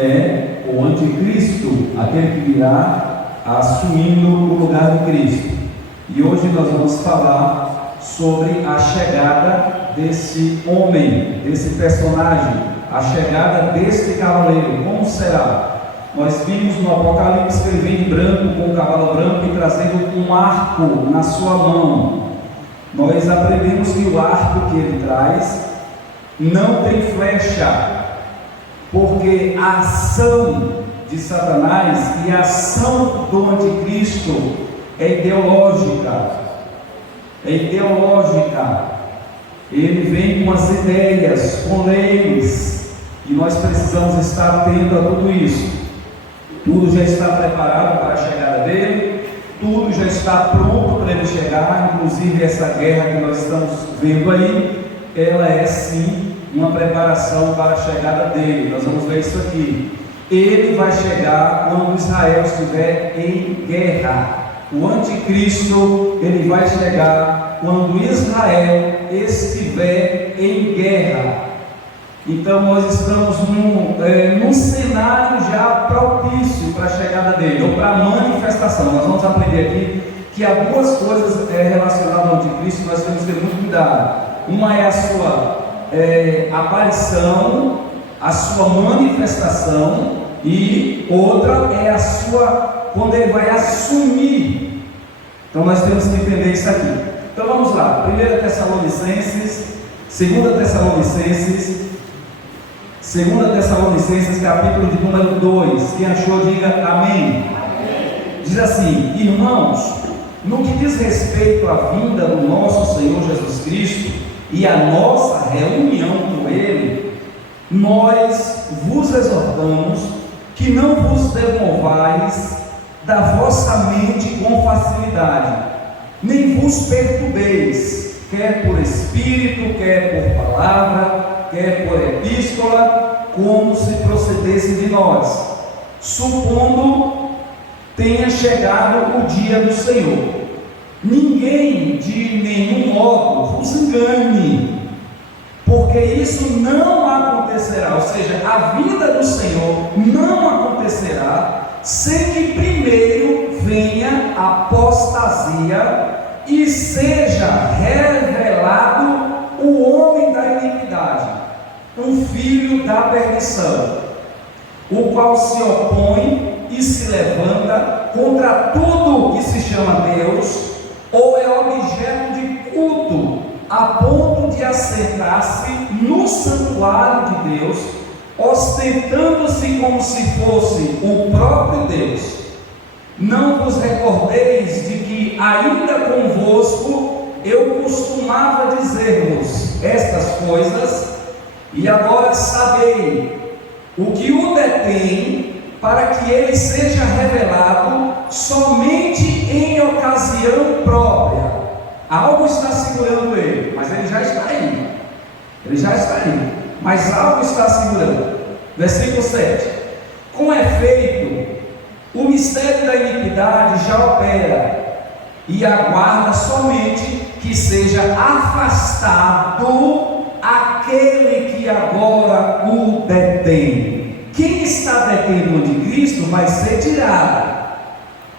é o anticristo, aquele que virá assumindo o lugar de Cristo. E hoje nós vamos falar sobre a chegada desse homem, desse personagem, a chegada deste cavaleiro. Como será? Nós vimos no Apocalipse que ele vem de branco, com um cavalo branco e trazendo um arco na sua mão. Nós aprendemos que o arco que ele traz não tem flecha, porque a ação de Satanás e a ação do anticristo é ideológica. Ele vem com as ideias, com leis, e nós precisamos estar atentos a tudo isso. Tudo já está preparado para a chegada dele, tudo já está pronto para ele chegar, inclusive essa guerra que nós estamos vendo aí, ela é sim uma preparação para a chegada dele. Nós vamos ver isso aqui. Ele vai chegar quando Israel estiver em guerra. O anticristo, ele vai chegar quando Israel estiver em guerra. Então nós estamos num cenário já propício para a chegada dele, ou para a manifestação. Nós vamos aprender aqui que há duas coisas relacionadas ao anticristo, nós temos que ter muito cuidado. Uma é a sua aparição, a sua manifestação, e outra é a sua, quando ele vai assumir. Então nós temos que entender isso aqui. Então vamos lá, 1 Tessalonicenses, 2 Tessalonicenses, capítulo de número 2. Quem achou, diga amém. Diz assim: irmãos, no que diz respeito à vinda do nosso Senhor Jesus Cristo e a nossa reunião com Ele, nós vos exortamos que não vos demovais da vossa mente com facilidade, nem vos perturbeis, quer por espírito, quer por palavra, quer por epístola, como se procedesse de nós, supondo tenha chegado o dia do Senhor. Ninguém de nenhum modo vos engane, porque isso não acontecerá, ou seja, a vinda do Senhor não acontecerá sem que primeiro venha a apostasia e seja revelado o homem da iniquidade, um filho da perdição, o qual se opõe e se levanta contra tudo que se chama Deus, ou é objeto de culto, a ponto de assentar-se no santuário de Deus, ostentando-se como se fosse o próprio Deus. Não vos recordeis de que ainda convosco eu costumava dizer-vos estas coisas, e agora sabei o que o detém, para que ele seja revelado somente em ocasião própria. Algo está segurando ele, mas ele já está aí. Mas algo está segurando. Versículo 7. Com efeito, o mistério da iniquidade já opera, e aguarda somente que seja afastado aquele que agora o detém. Quem está detendo o anticristo vai ser tirado.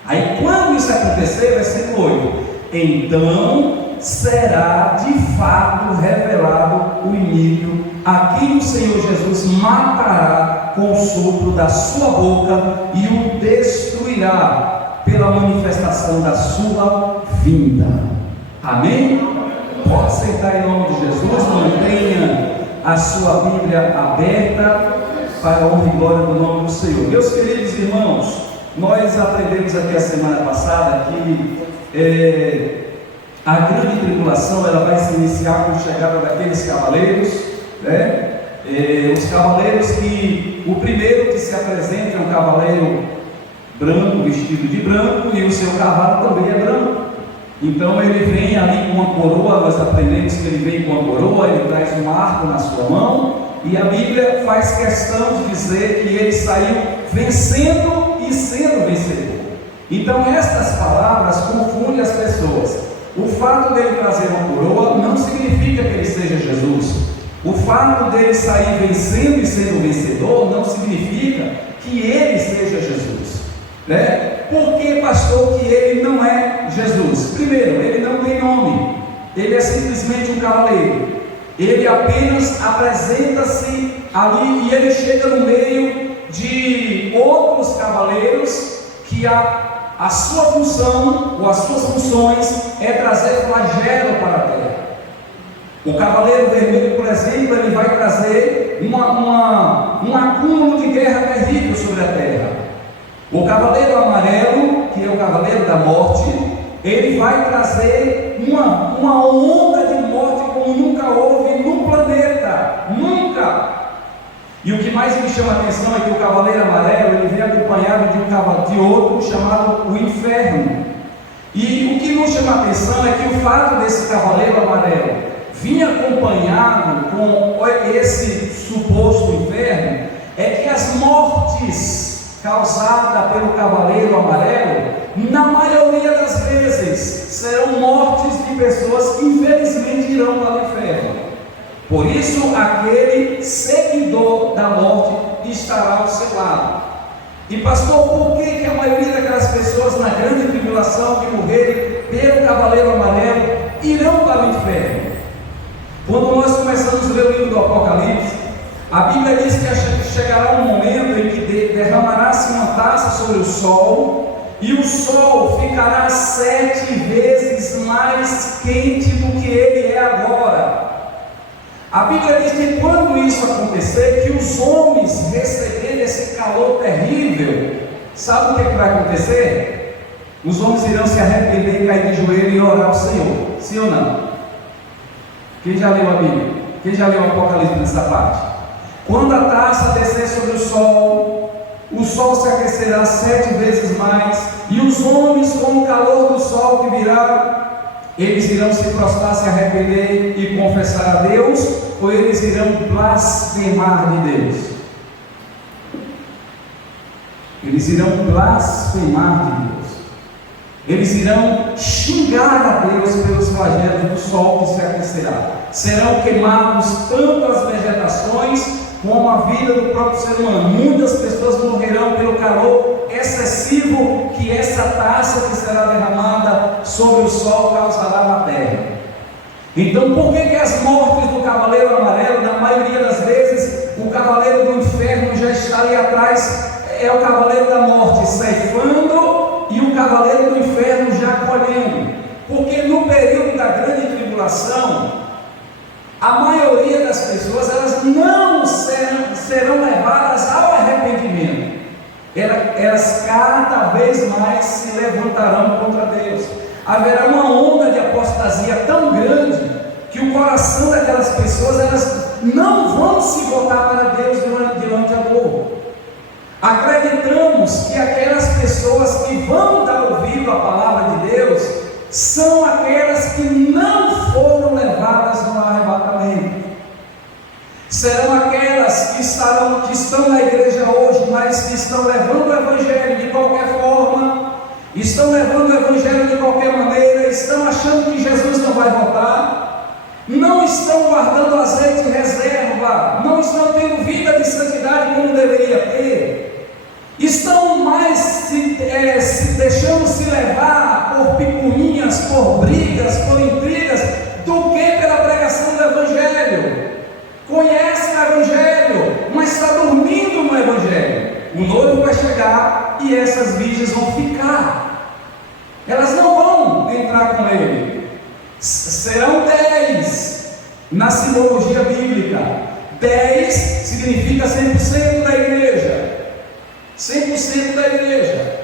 Aí quando isso acontecer, versículo 8: então será de fato revelado o inimigo, a quem o Senhor Jesus matará com o sopro da sua boca e o destruirá pela manifestação da sua vinda. Amém? Pode sentar em nome de Jesus. Mantenha a sua Bíblia aberta para a honra e glória do nome do Senhor. Meus queridos irmãos, nós aprendemos aqui a semana passada que a grande tribulação ela vai se iniciar com a chegada daqueles cavaleiros, né? Os cavaleiros que o primeiro que se apresenta é um cavaleiro branco, vestido de branco, e o seu cavalo também é branco. Então ele vem ali com uma coroa. Nós aprendemos que ele vem com uma coroa, ele traz um arco na sua mão, e a Bíblia faz questão de dizer que ele saiu vencendo e sendo vencedor. Então estas palavras confundem as pessoas. O fato dele trazer uma coroa não significa que ele seja Jesus. O fato dele sair vencendo e sendo vencedor não significa que ele seja Jesus, né? Por que, pastor, que ele não é Jesus? Primeiro, ele não tem nome, ele é simplesmente um cavaleiro. Ele apenas apresenta-se ali e ele chega no meio de outros cavaleiros que a sua função, ou as suas funções, é trazer flagelo para a terra. O cavaleiro vermelho, por exemplo, ele vai trazer um acúmulo de guerra terrível sobre a terra. O cavaleiro amarelo, que é o cavaleiro da morte, ele vai trazer uma onda de morte como nunca houve no planeta, nunca. E o que mais me chama a atenção é que o cavaleiro amarelo, ele vem acompanhado de outro chamado o inferno. E o que nos chama a atenção é que o fato desse cavaleiro amarelo vir acompanhado com esse suposto inferno, é que as mortes causadas pelo cavaleiro amarelo, na maioria das vezes, serão mortes de pessoas que infelizmente irão para o inferno. Por isso, aquele seguidor da morte estará ao seu lado. E pastor, por que a maioria daquelas pessoas na grande tribulação que morrerem pelo cavaleiro amarelo irão para o inferno? Quando nós começamos a ler o livro do Apocalipse, a Bíblia diz que chegará um momento em que derramará-se uma taça sobre o sol, e o sol ficará 7 vezes mais quente do que ele é agora. A Bíblia diz que quando isso acontecer, que os homens receberem esse calor terrível, sabe o que vai acontecer? Os homens irão se arrepender, cair de joelho e orar ao Senhor, sim ou não? Quem já leu a Bíblia? Quem já leu o Apocalipse nessa parte? Quando a taça descer sobre o sol se aquecerá 7 vezes mais, e os homens, com o calor do sol que virá, eles irão se prostrar, se arrepender e confessar a Deus, ou eles irão blasfemar de Deus? Eles irão blasfemar de Deus. Eles irão xingar a Deus pelos flagelos do sol que se aquecerá. Serão queimados tanto as vegetações como a vida do próprio ser humano. Muitas pessoas morrerão pelo calor excessivo que essa taça que será derramada sobre o sol causará na terra. Então, por que as mortes do cavaleiro amarelo, na maioria das vezes, o cavaleiro do inferno já está ali atrás? É o cavaleiro da morte ceifando e o cavaleiro do inferno já colhendo. Porque no período da grande tribulação, a maioria das pessoas, elas não serão levadas ao arrependimento. Elas cada vez mais se levantarão contra Deus. Haverá uma onda de apostasia tão grande que o coração daquelas pessoas, elas não vão se voltar para Deus diante a dor. Acreditamos que aquelas pessoas que vão dar ouvido à palavra de Deus são aquelas que não foram levadas no arrebatamento. Serão aquelas que estão na igreja hoje, mas que estão levando o evangelho de qualquer forma, estão levando o evangelho de qualquer maneira, estão achando que Jesus não vai voltar, não estão guardando azeite em reserva, não estão tendo vida de santidade como deveria ter, estão mais se deixando se levar por picuinhas, por brigas, por intrigas, do que pela pregação do evangelho. Conhece o evangelho, mas está dormindo no evangelho. O noivo vai chegar e essas virgens vão ficar, elas não vão entrar com ele. Serão 10 na simbologia bíblica. 10 significa 100% da igreja, 100% da igreja.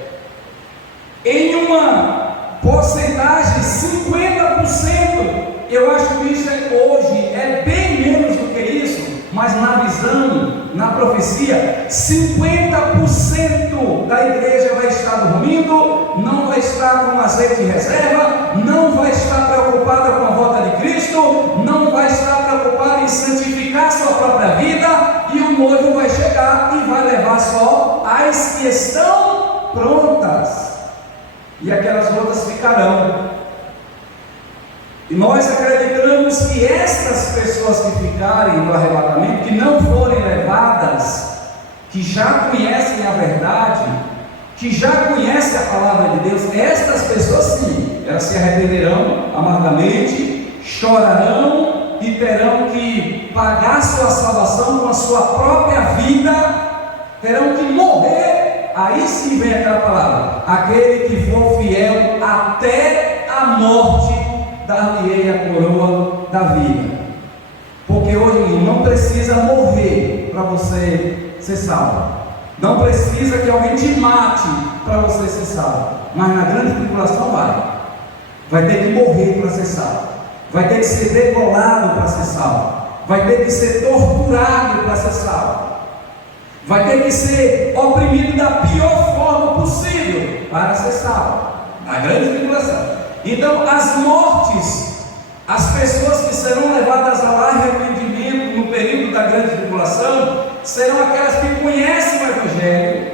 Em uma porcentagem 50%, eu acho que isso hoje é bem menos do que isso, mas na visão, na profecia, 50% da igreja vai estar dormindo, não vai estar com azeite em reserva, não vai estar preocupada com a volta de Cristo, não vai estar preocupada em santificar sua própria vida, e o noivo vai chegar e vai levar só as que estão prontas, e aquelas outras ficarão. E nós acreditamos que estas pessoas que ficarem no arrebatamento, que não forem levadas, que já conhecem a verdade, que já conhecem a palavra de Deus, estas pessoas sim, elas se arrependerão amargamente, chorarão e terão que pagar sua salvação com a sua própria vida, terão que morrer. Aí sim vem aquela palavra: aquele que for fiel até a morte, dar-lhe-ei a coroa da vida. Porque hoje não precisa morrer para você ser salvo. Não precisa que alguém te mate para você ser salvo. Mas na grande tribulação vai ter que morrer para ser salvo. Vai ter que ser degolado para ser salvo. Vai ter que ser torturado para ser salvo. Vai ter que ser oprimido da pior forma possível para ser salvo. Na grande tribulação. Então as mortes, as pessoas que serão levadas ao arrependimento no período da grande tribulação, serão aquelas que conhecem o Evangelho,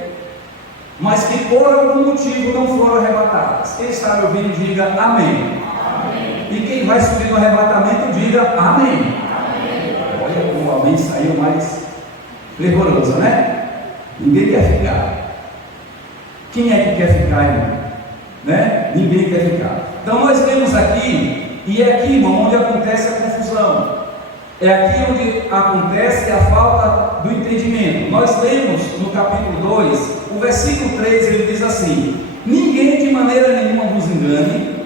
mas que por algum motivo não foram arrebatadas. Quem está ouvindo, diga amém. Amém. E quem vai subir no arrebatamento, diga amém. Amém. Olha, o amém saiu mais fervoroso, né? Ninguém quer ficar. Quem é que quer ficar, irmão? Né? Ninguém quer ficar. Então nós vemos aqui, e é aqui, irmão, onde acontece a confusão. É aqui onde acontece a falta do entendimento. Nós lemos no capítulo 2, o versículo 3, ele diz assim: ninguém de maneira nenhuma vos engane,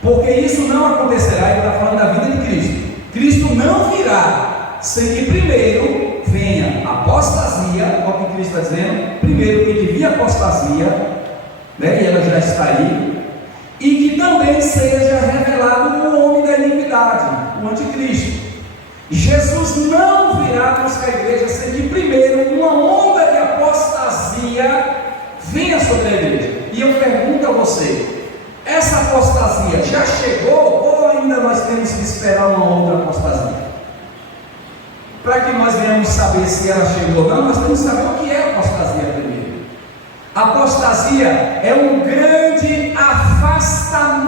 porque isso não acontecerá. Ele está falando da vida de Cristo. Cristo não virá sem que primeiro venha apostasia. Olha o que Cristo está dizendo: primeiro tem que vir apostasia, né? E ela já está aí, e que também seja revelado o homem da iniquidade, o anticristo. Jesus não virá buscar a igreja sem que primeiro uma onda de apostasia venha sobre a igreja. E eu pergunto a você: essa apostasia já chegou ou ainda nós temos que esperar uma outra apostasia? Para que nós venhamos saber se ela chegou ou não, nós temos que saber o que é apostasia primeiro. Apostasia é um grande afastamento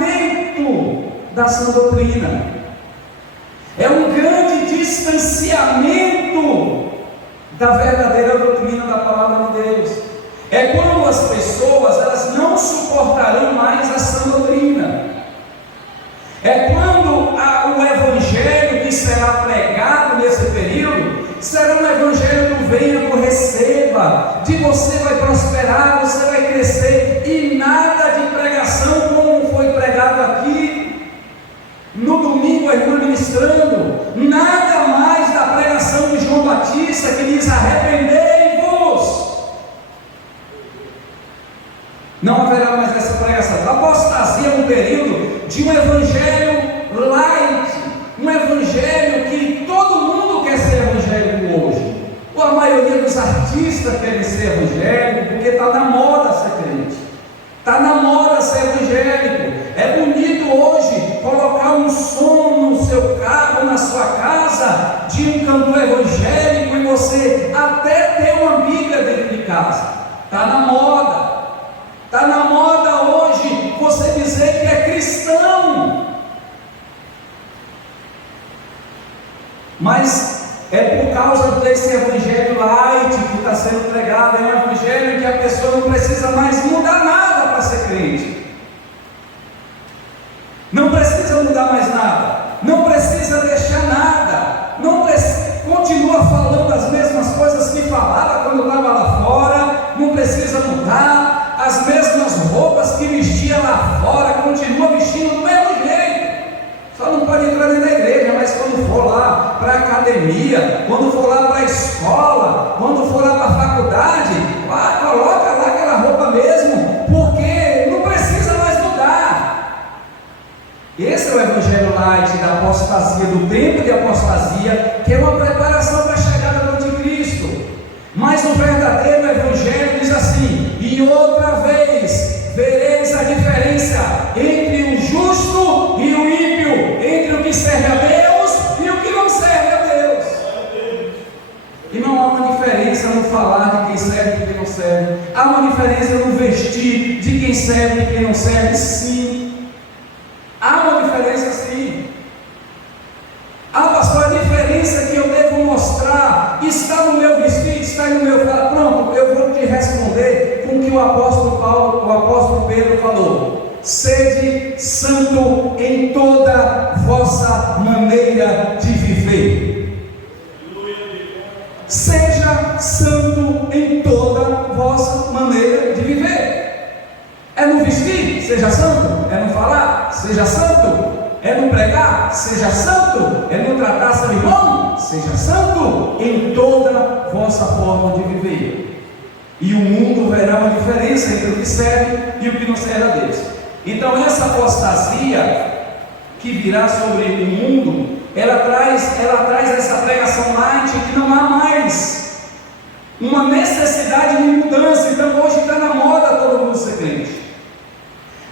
da sã doutrina. É um grande distanciamento da verdadeira doutrina da palavra de Deus. É quando as pessoas elas não suportarão mais a sã doutrina. É quando o evangelho que será pregado nesse período será um evangelho do venha, do receba, de você vai prosperar, você vai crescer, e nada de pregação como foi pregado aqui no domingo, a irmã ministrando, nada mais da pregação de João Batista que diz: arrependei-vos. Não haverá mais essa pregação. A apostasia é um período de um evangelho light, um evangelho que todo mundo quer ser evangélico hoje. Ou a maioria dos artistas querem ser evangélico porque está na moda ser crente, está na moda ser evangélico. É bonito hoje colocar um som no seu carro, na sua casa, de um cantor evangélico, e você até ter uma Bíblia dentro de casa. Está na moda. Está na moda hoje você dizer que é cristão. Mas é por causa desse evangelho light que está sendo pregado. É um evangelho que a pessoa não precisa mais mudar nada para ser crente. Não precisa mudar mais nada, não precisa deixar nada, não continua falando as mesmas coisas que falava quando estava lá fora, não precisa mudar, as mesmas roupas que vestia lá fora, continua vestindo do mesmo jeito, só não pode entrar dentro da igreja, mas quando for lá para a academia, quando for lá para a escola, quando for lá para a faculdade, coloca lá aquela roupa mesmo, porque não precisa mais mudar. Esse é o evangelho light da apostasia, do tempo de apostasia, que é uma preparação para a chegada do anticristo. Mas o verdadeiro evangelho diz assim: e outra vez vereis a diferença entre o justo e o ímpio, entre o que serve a Deus e o que não serve a Deus. E não há uma diferença no falar de quem serve e de quem não serve. Há uma diferença no vestir de quem serve e de quem não serve, sim. Há uma diferença sim. Pastor, a diferença que eu devo mostrar está no meu vestir, está no meu falar. Pronto, sede santo em toda vossa maneira de viver. Seja santo em toda vossa maneira de viver. É no vestir, seja santo. É no falar, seja santo. É no pregar, seja santo. É no tratar seu irmão, seja santo em toda vossa forma de viver. E o mundo verá uma diferença entre o que serve e o que não serve a Deus. Então essa apostasia que virá sobre o mundo, ela traz essa pregação light, que não há mais uma necessidade de mudança. Então hoje está na moda todo mundo ser crente.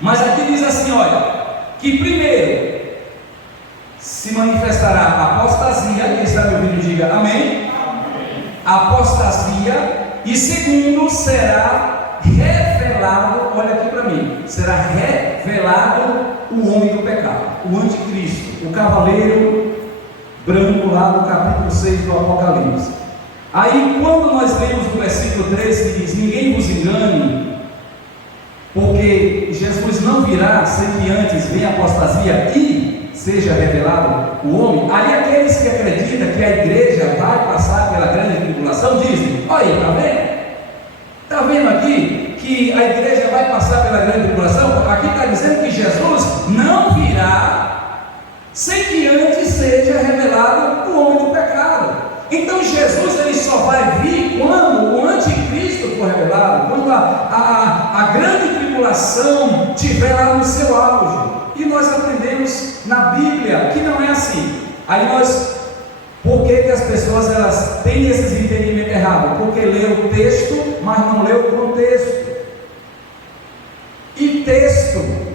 Mas aqui diz assim, olha, que primeiro se manifestará a apostasia. Quem está me ouvindo diga amém. Apostasia. E segundo, será revelado, olha aqui para mim, será revelado o homem do pecado, o anticristo, o cavaleiro branco lá do capítulo 6 do Apocalipse. Aí quando nós lemos no versículo 13 que diz, ninguém vos engane, porque Jesus não virá sem que antes venha a apostasia e seja revelado o homem. Aí aqueles que acreditam que a igreja vai passar pela grande tribulação dizem, olha aí, está vendo? Está vendo aqui que a igreja vai passar pela grande tribulação? Aqui está dizendo que Jesus não virá sem que antes seja revelado o homem do pecado. Então Jesus ele só vai vir quando o anticristo for revelado, quando a grande tribulação estiver lá no seu auge. E nós aprendemos na Bíblia que não é assim. Aí por que as pessoas elas têm esses entendimentos errados? Porque lê o texto, mas não lê o contexto. E texto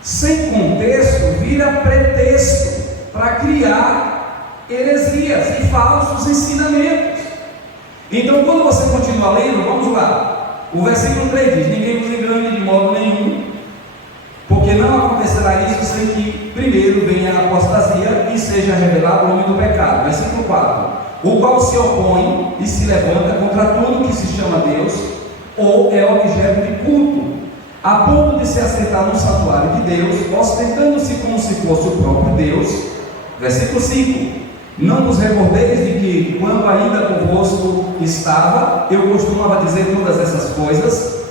sem contexto vira pretexto para criar heresias e falsos ensinamentos. Então quando você continua lendo, vamos lá, o versículo 3 diz, ninguém vos engane de modo nenhum, porque não acontecerá isso sem que primeiro venha a apostasia e seja revelado o homem do pecado. Versículo 4, o qual se opõe e se levanta contra tudo que se chama Deus ou é objeto de culto, a ponto de se assentar no santuário de Deus, ostentando-se como se fosse o próprio Deus. Versículo 5, não vos recordeis de que quando ainda convosco estava, eu costumava dizer todas essas coisas,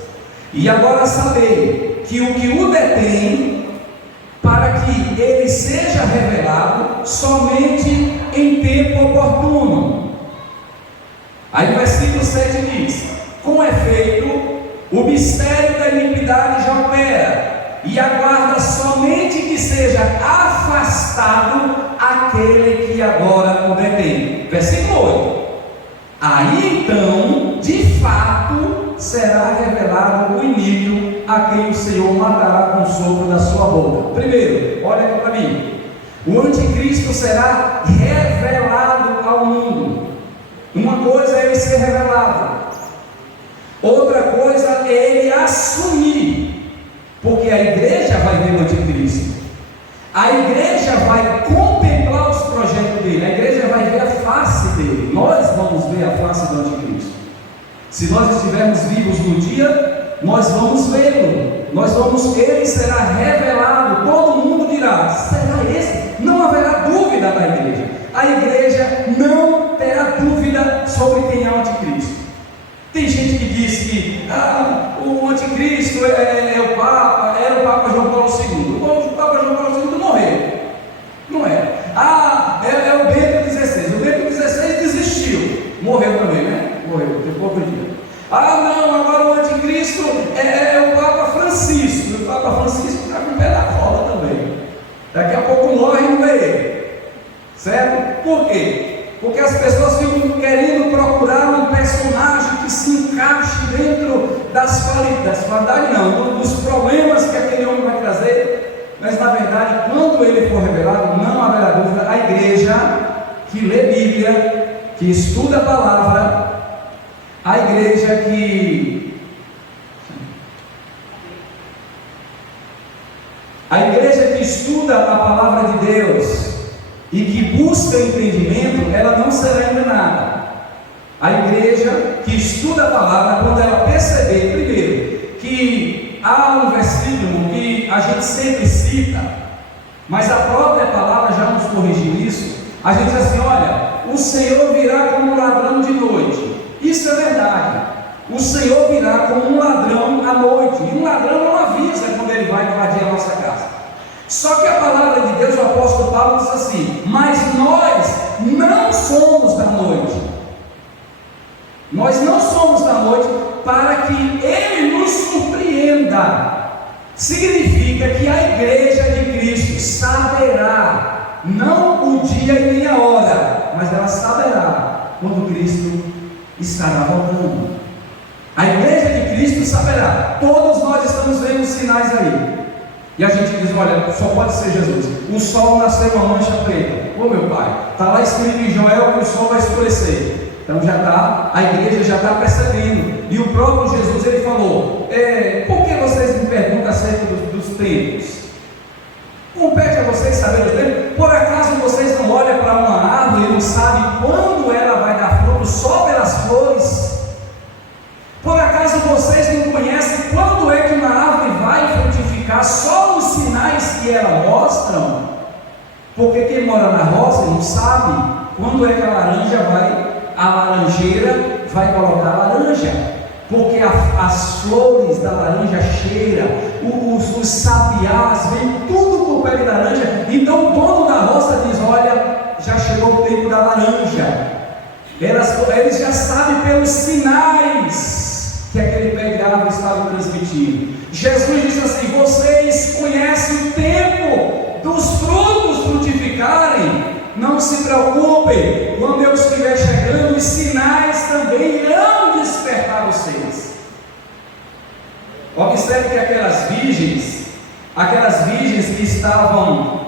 e agora sabei que o que o detém, para que ele seja revelado somente em tempo oportuno. Aí o versículo 7 diz, com efeito, o mistério da iniquidade já opera, e aguarda somente que seja afastado aquele que agora o detém. Versículo 8, aí então, de fato, será revelado o iníquo, a quem o Senhor matará com o sopro da sua boca. Primeiro, olha aqui para mim, o anticristo será revelado ao mundo. Uma coisa é ele ser revelado, outra coisa é ele assumir, porque a igreja vai ver o anticristo, a igreja vai contemplar os projetos dele, a igreja vai ver a face dele, nós vamos ver a face do anticristo. Se nós estivermos vivos no dia, nós vamos vê-lo, ele será revelado, todo mundo dirá, será esse? Não haverá dúvida da igreja, a igreja não terá dúvida sobre quem é o anticristo. Tem gente que diz que o anticristo é o Papa, era o Papa João Paulo II, o Papa João Paulo II morreu, não é? É o Bento XVI, o Bento XVI desistiu, morreu também, né? Morreu, tem pouco dia. Não, agora o anticristo é o Papa Francisco. O Papa Francisco está com o pé na cola também. Daqui a pouco morre e não vê ele. Certo? Por quê? Porque as pessoas ficam querendo procurar um personagem que se encaixe dentro das falidades, não, dos problemas que aquele homem vai trazer. Mas na verdade, quando ele for revelado, não haverá dúvida. A igreja que lê Bíblia, que estuda a palavra, a igreja que estuda a palavra de Deus e que busca entendimento, ela não será enganada. A igreja que estuda a palavra, quando ela perceber, primeiro, que há um versículo que que a gente sempre cita, mas a própria palavra já nos corrigiu isso. A gente diz assim: olha, o Senhor virá como um ladrão de noite. Isso é verdade. O Senhor virá como um ladrão à noite. E um ladrão não avisa quando ele vai invadir a nossa casa. Só que a palavra de Deus, o apóstolo Paulo diz assim: mas nós não somos da noite. Nós não somos da noite para que ele nos surpreenda. Significa que a igreja de Cristo saberá, não o dia e nem a hora, mas ela saberá quando Cristo estará voltando. A igreja de Cristo saberá. Todos nós estamos vendo sinais aí. E a gente diz: olha, só pode ser Jesus. O sol nasceu uma mancha preta. Ô meu pai, está lá escrito em Joel que o sol vai escurecer. Então já está, a igreja já está percebendo. E o próprio Jesus, ele falou: por que vocês me perguntam acerca dos tempos? Compete a vocês saber os tempos. Por acaso vocês não olham para uma árvore e não sabem quando ela vai dar fruto só pelas flores? Por acaso vocês não conhecem quando é que uma árvore vai frutificar só os sinais que ela mostram? Porque quem mora na roça não sabe quando é que a laranjeira vai colocar a laranja, porque as flores da laranja cheira, os sabiás, vem tudo por pé de laranja. Então o dono da roça diz: olha, já chegou o tempo da laranja. Eles já sabem pelos sinais que aquele pé de árvore estava transmitindo. Jesus disse assim: vocês conhecem o tempo dos frutos frutificarem. Não se preocupem, quando eu estiver chegando, os sinais também irão despertar vocês. Observe que aquelas virgens que estavam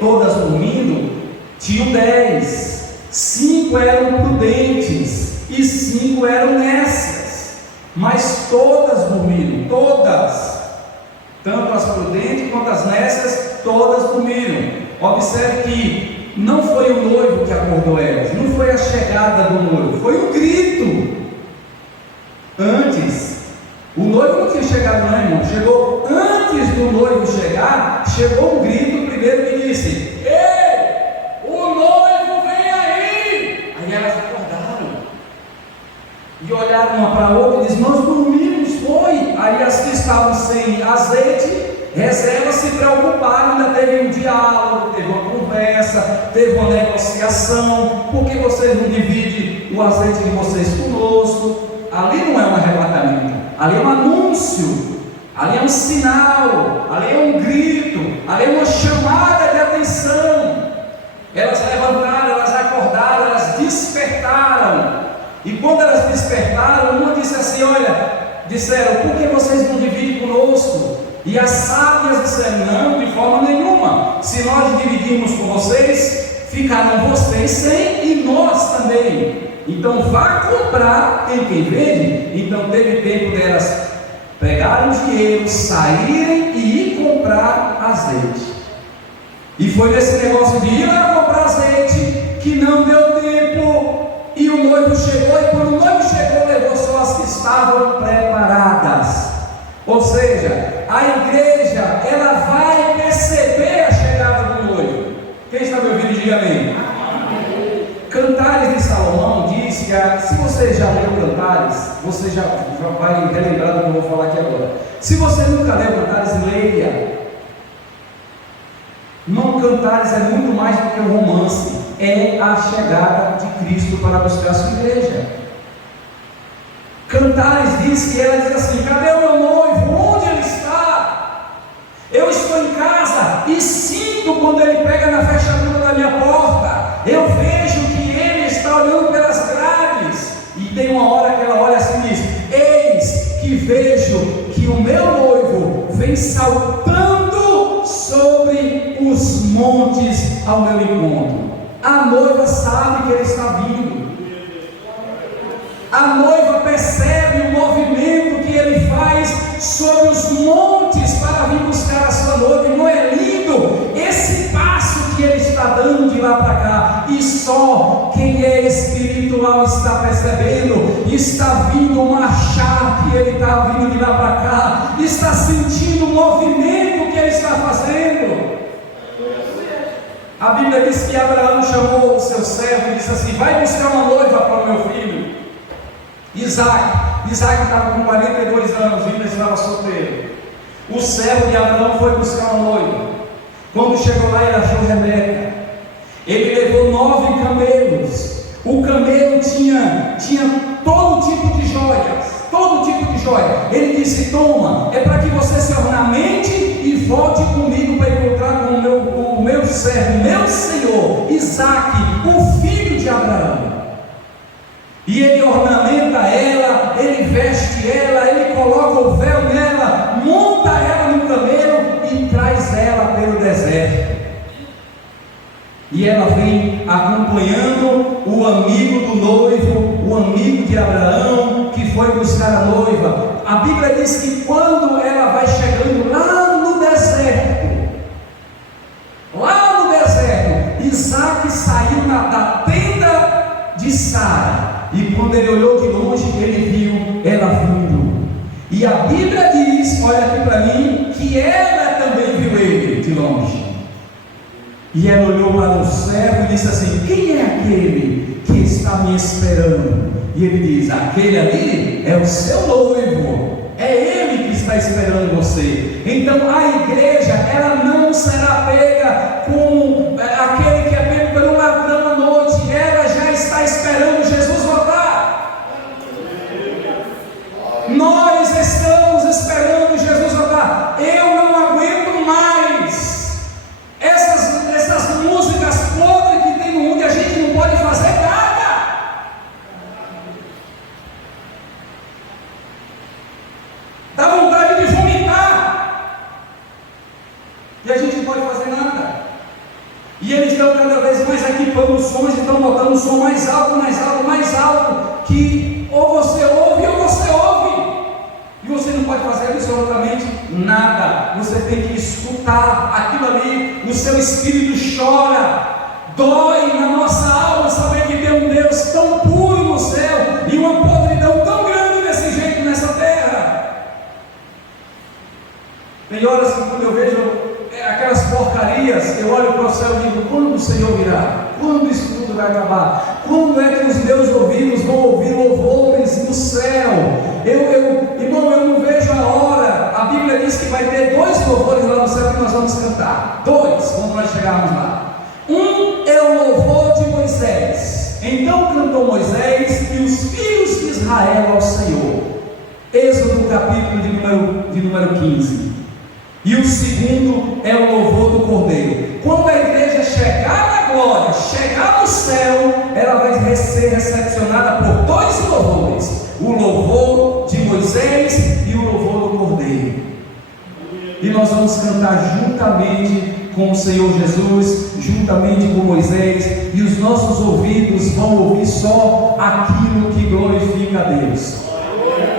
todas dormindo, tinham 10, 5 eram prudentes e 5 eram nécias, mas todas dormiram, todas, tanto as prudentes quanto as nécias, todas dormiram. Observe que não foi o noivo que acordou elas, não foi a chegada do noivo, foi um grito. Antes, o noivo não tinha chegado, não, irmão. Chegou antes do noivo chegar, chegou um grito primeiro que disse: ei, o noivo vem aí! Aí elas acordaram e olharam uma para a outra e disseram: nós dormimos, foi. Aí as que estavam sem azeite, reserva, se preocuparam, ainda teve um diálogo, teve uma conversa, teve uma negociação. Por que vocês não dividem o azeite de vocês conosco? Ali não é um arrebatamento, ali é um anúncio, ali é um sinal, ali é um grito, ali é uma chamada de atenção. Elas levantaram, elas acordaram, elas despertaram. E quando elas despertaram, uma disse assim: olha, disseram: por que vocês não dividem conosco? E as sábias disseram: não, de forma nenhuma. Se nós dividirmos com vocês, ficarão vocês sem e nós também. Então vá comprar em quem vende. Então teve tempo delas pegarem o dinheiro, saírem e ir comprar azeite. E foi nesse negócio de ir lá comprar azeite que não deu tempo. E o noivo chegou, e quando o noivo chegou, levou só as que estavam preparadas. Ou seja, a igreja, ela vai perceber a chegada do noivo. Quem está me ouvindo, diga amém. Cantares de Salomão diz que, se você já leu Cantares, você já vai relembrar do que eu vou falar aqui agora. Se você nunca leu Cantares, leia. Não, Cantares é muito mais do que um romance, é a chegada de Cristo para buscar a sua igreja. Cantares diz que ela diz assim: cadê o meu noivo? Onde ele está? Eu estou em casa e sinto quando ele pega na fechadura da minha porta. Eu vejo que ele está olhando pelas grades. E tem uma hora que ela olha assim e diz: eis que vejo que o meu noivo vem saltando sobre os montes ao meu encontro. A noiva sabe que ele está vindo. A noiva percebe o movimento que ele faz sobre os montes para vir buscar a sua noiva. E não é lindo esse passo que ele está dando de lá para cá? E só quem é espiritual está percebendo. Está vindo marchar que ele está vindo de lá para cá. Está sentindo o movimento A Bíblia diz que Abraão chamou o seu servo e disse assim: vai buscar uma noiva para o meu filho Isaac. Isaac estava com 42 anos, ainda estava solteiro. O servo de Abraão foi buscar uma noiva. Quando chegou lá, ele achou Rebeca. Ele levou 9 camelos. O camelo tinha todo tipo de joias. Todo tipo de joia. Ele disse: toma, é para que você se ornamente e volte comigo para encontrar com o meu servo, meu senhor Isaac, o filho de Abraão. E ele ornamenta ela, ele veste ela, ele coloca o véu nela, monta ela no camelo e traz ela pelo deserto. E ela vem acompanhando o amigo do noivo, o amigo de Abraão, que foi buscar a noiva. A Bíblia diz que quando ela vai chegando lá no deserto, Isaac saiu da tenda de Sara. E quando ele olhou de longe, ele viu ela vindo. E a Bíblia diz, olha aqui para mim, que ela também viu ele de longe. E ela olhou para o servo e disse assim: quem é aquele que está me esperando? E ele diz: aquele ali é o seu noivo, é ele que está esperando você. Então a igreja, ela não será pega como aquele que é pego por um ladrão à noite. Ela já está esperando Jesus voltar. Nós estamos esperando Jesus voltar. Eu não aguento mais essas músicas podres que tem no mundo e a gente não pode fazer nada. Dá vontade de vomitar e a gente não pode fazer nada. E eles estão cada vez mais equipando os sons, estão botando o som mais alto, que ou você ouve ou você ouve. E você não pode fazer absolutamente nada. Você tem que escutar aquilo ali. O seu espírito chora. Dói na nossa alma saber que tem um Deus tão puro no céu e uma podridão tão grande desse jeito nessa terra. Tem horas que quando eu vejo aquelas porcarias, eu olho para o céu e digo: quando o Senhor virá? Quando isso tudo vai acabar? Quando é que os meus ouvidos vão ouvir louvores no céu? Irmão, eu não vejo a hora. A Bíblia diz que vai ter 2 louvores lá no céu que nós vamos cantar. 2, quando nós chegarmos lá. Um é o louvor de Moisés. Então cantou Moisés e os filhos de Israel ao Senhor. Êxodo capítulo de número 15. E o segundo é o louvor do Cordeiro. Quando a igreja chegar na glória, chegar no céu, ela vai ser recepcionada por 2 louvores: o louvor de Moisés e o louvor do Cordeiro. E nós vamos cantar juntamente com o Senhor Jesus, juntamente com Moisés, e os nossos ouvidos vão ouvir só aquilo que glorifica a Deus.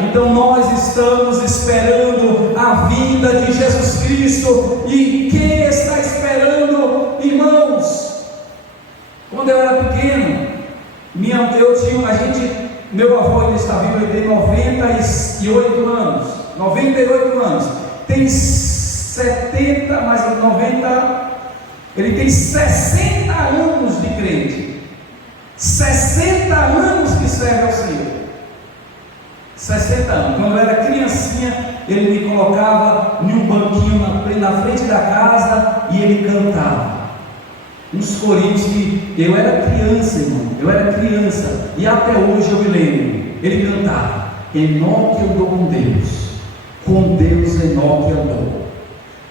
Então nós estamos esperando a vinda de Jesus Cristo. E quem está esperando, irmãos? Quando eu era pequeno, meu avô ainda está vivo, ele tem 98 anos. 98 anos. Tem 70, mais 90. Ele tem 60 anos de crente. 60 anos que serve ao Senhor. 60 anos. Quando eu era criancinha, ele me colocava em um banquinho na frente da casa e ele cantava uns corinhos que eu era criança, irmão. Eu era criança e até hoje eu me lembro. Ele cantava: Enoque andou com Deus Enoque andou.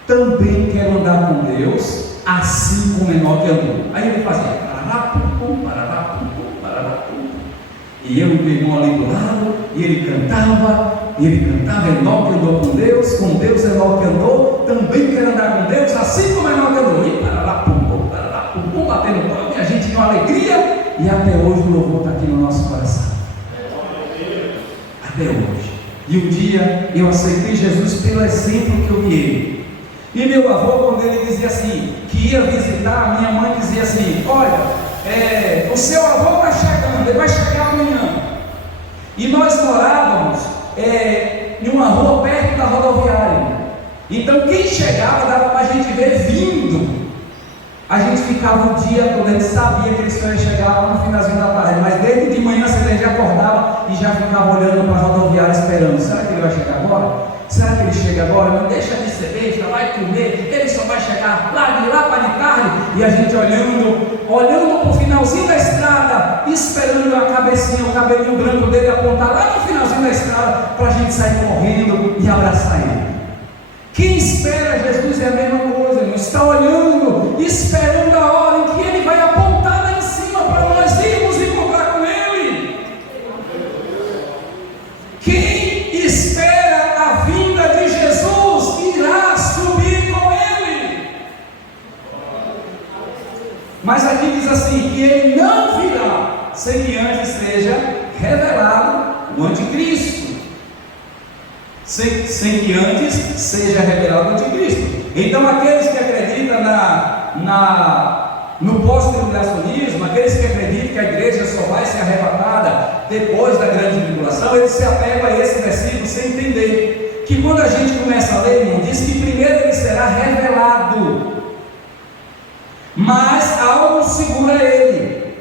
Também quero andar com Deus, assim como Enoque andou. Aí ele fazia pararapum, pararapum, pararapum. E eu e meu irmão ali do lado, e ele cantava, Enoque andou com Deus Enoque andou, também quero andar com Deus, assim como Enoque andou. E pararapum, batendo palma, e a gente tinha uma alegria, e até hoje o louvor está aqui no nosso coração. Até hoje. E um dia eu aceitei Jesus pelo exemplo que eu vi ele. E meu avô, quando ele dizia assim, que ia visitar, minha mãe dizia assim: olha, o seu avô está chegando, ele vai chegar amanhã. E nós morávamos em uma rua perto da rodoviária. Então quem chegava dava para a gente ver vindo. A gente ficava o dia todo, a gente sabia que ele só ia chegar lá no finalzinho da tarde, mas desde de manhã cedo a gente acordava e já ficava olhando para a rodoviária esperando. Será que ele vai chegar agora? Será que ele chega agora? Não deixa de ser besta, vai comer, ele só vai chegar lá para de tarde. E a gente olhando para o finalzinho da estrada, esperando a cabecinha, o cabelinho branco dele apontar lá no finalzinho da estrada, para a gente sair correndo e abraçar ele. Quem espera Jesus é a mesma coisa, não está olhando, esperando a hora em que ele vai apontar lá em cima para nós irmos encontrar com ele. Quem espera a vinda de Jesus irá subir com ele. Mas aqui diz assim, que ele não virá sem que antes seja revelado o anticristo. Sem que antes seja revelado o anticristo. Então aqueles que acreditam no pós-tribulacionismo, aqueles que acreditam que a igreja só vai ser arrebatada depois da grande tribulação, eles se apegam a esse versículo sem entender que quando a gente começa a ler, irmão, diz que primeiro ele será revelado, mas algo segura ele.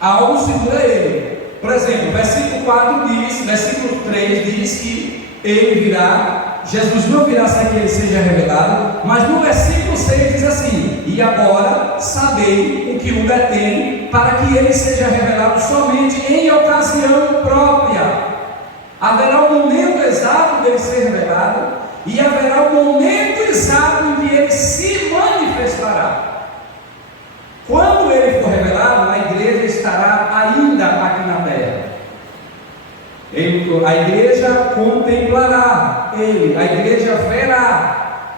Algo segura ele. Por exemplo, versículo 4 diz, versículo 3 diz que ele virá, Jesus não virá sem que ele seja revelado, mas no versículo 6 diz assim: e agora sabei o que o detém, para que ele seja revelado somente em ocasião própria. Haverá um momento exato dele ser revelado, e haverá um momento exato em que ele se manifestará. Quando ele for revelado, a igreja estará ainda aqui na terra. A igreja contemplará ele, a igreja verá